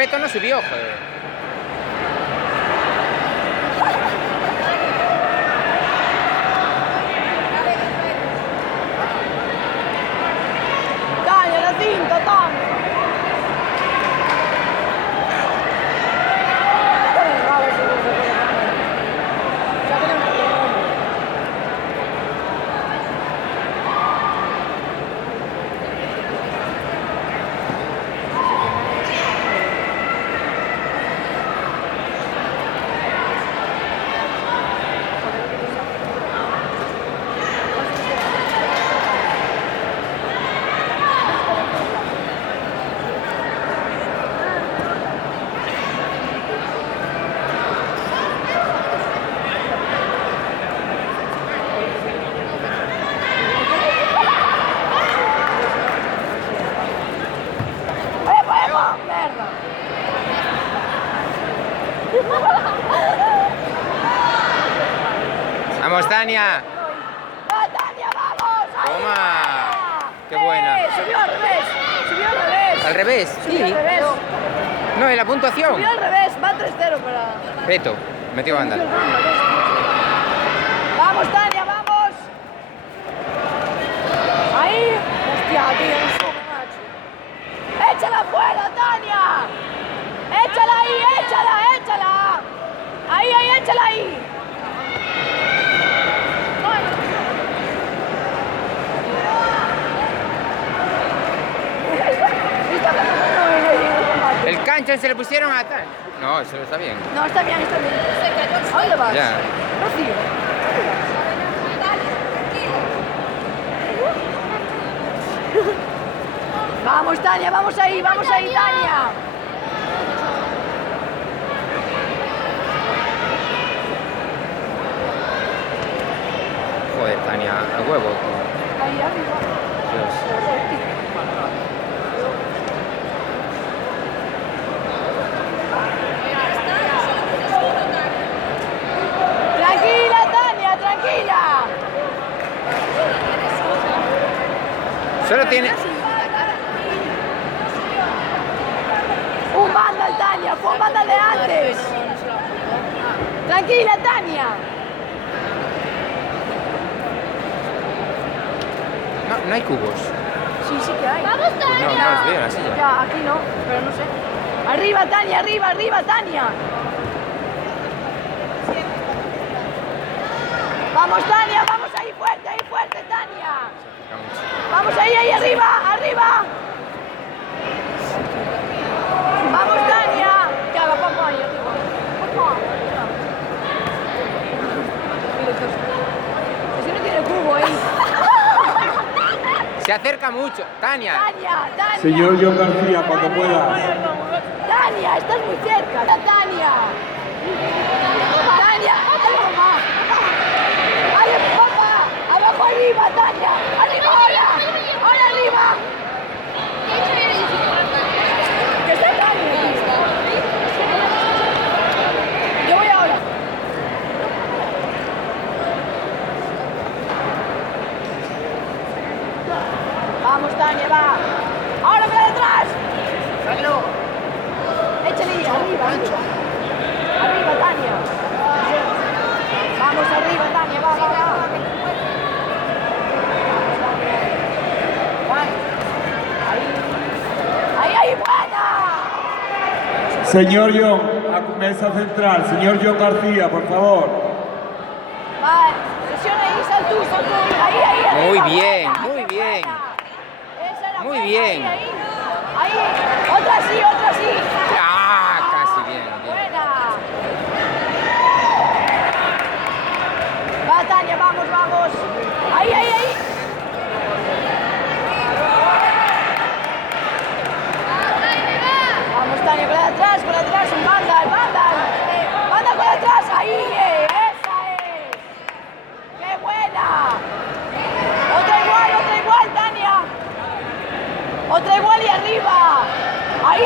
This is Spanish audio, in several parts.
Peto no subió, joder. Tania, la cinta, Tania. ¡Vamos, Tania! ¡Va, Tania, vamos! ¡Ahí ¡Toma! va! ¡Qué buena! Subió al revés, subió al revés. ¿Al revés? Subió al revés. No, en la puntuación. Subió al revés, va 3-0 para... Peto, metió banda. Vamos, Tania, vamos. Ahí. Hostia, tío, no sube, macho. ¡Échala fuera, Tania! ¡Échala ahí, échala, échala! Ahí, échala ahí. El cancho se le pusieron a tal. No, eso está bien. No, está bien, está bien. ¿A dónde vas? Ya. Rocío. Vamos, Tania, vamos ahí, Tania. Joder, Tania, a huevo. Ahí arriba. Dios. Tranquila, Tania, tranquila. Solo tiene... Un vándal, Tania, fue un vándal de antes. Tranquila, Tania. No, no hay cubos. Sí, sí que hay. ¡Vamos, Pues no, Tania! no los veo en la silla. Ya, aquí no, pero no sé. Arriba, Tania, arriba, Tania. Vamos, Tania, vamos ahí fuerte, Tania. Vamos ahí, arriba. Vamos, Tania. Ya, va, papá, ahí arriba. Papá. Ese no tiene cubo, Se acerca mucho. Tania. Tania. Señor John García, cuando pueda. Tania, estás muy cerca. Tania, algo más. Ahí, papá, abajo, arriba, Tania. Arriba, ahora arriba. Que está Tania. Yo voy ahora. Vamos, Tania, va. Ahora para detrás. Échale arriba. Arriba, Tania. Vamos arriba, Tania, va. Ahí, buena. Señor John, a mesa central. Señor John García, por favor. Vale, presiona ahí, sal tú. Ahí, arriba. Muy bien, Buena, muy qué bien. buena. Esa era Muy buena, bien. Ahí. Otra sí. Ah, casi bien. Buena. Va, Tania, vamos. Ahí. Vamos, Tania, con la de atrás, un vándal. Manda con la de atrás, ahí, esa es. ¡Qué buena! Otra igual, Tania. Otra igual y arriba. Ahí.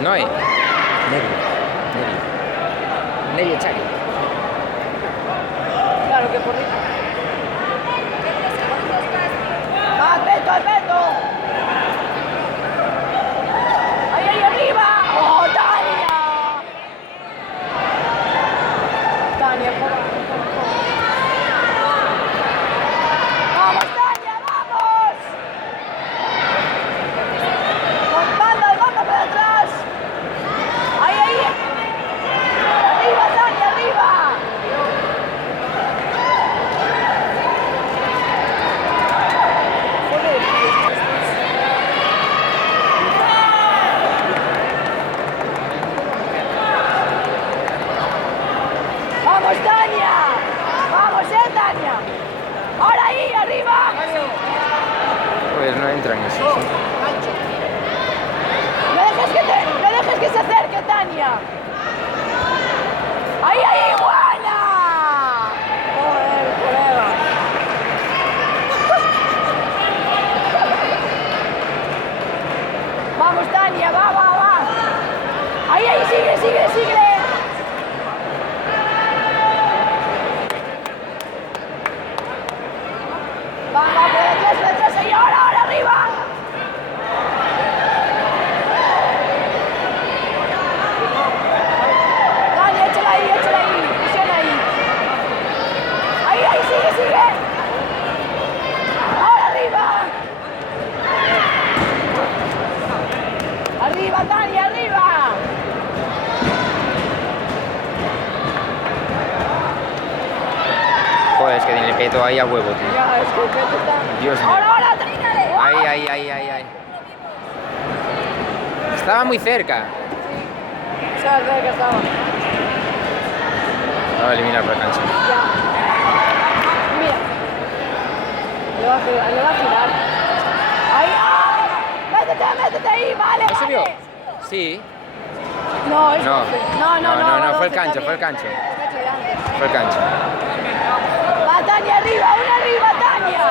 No hay. Nervio, Chari. Claro que por ahí. Va, Peto. Ahí, ahí, buena. Joder, colega. Vamos, Tania, va, va, va. Ahí, ahí, sigue, sigue, sigue. Va, va, por detrás, ahí, ahora, ahora, arriba. Dani, échala ahí, presiona ahí. Ahí, ahí, sigue, sigue. Ahora, arriba. Arriba, Dani, arriba. Joder, es que tiene el peto ahí a huevo, tío. Ya, es que el peto está... Dios mío. Ahora, ahora, tírale. Ahí, ahí, ahí, ahí, ahí. Estaba muy cerca. Sí, sabes de que estaba. Lo va a eliminar por la cancha. Ya. Mira. Le va a girar. Ahí, ¡ah! Métete, métete ahí, vale, ¿No subió? vale. Sí. No, es No. no, Fue el está cancho, bien. fue el cancho. Está hecho de antes. Fue el cancho. Va, Tania, arriba, una arriba, Tania.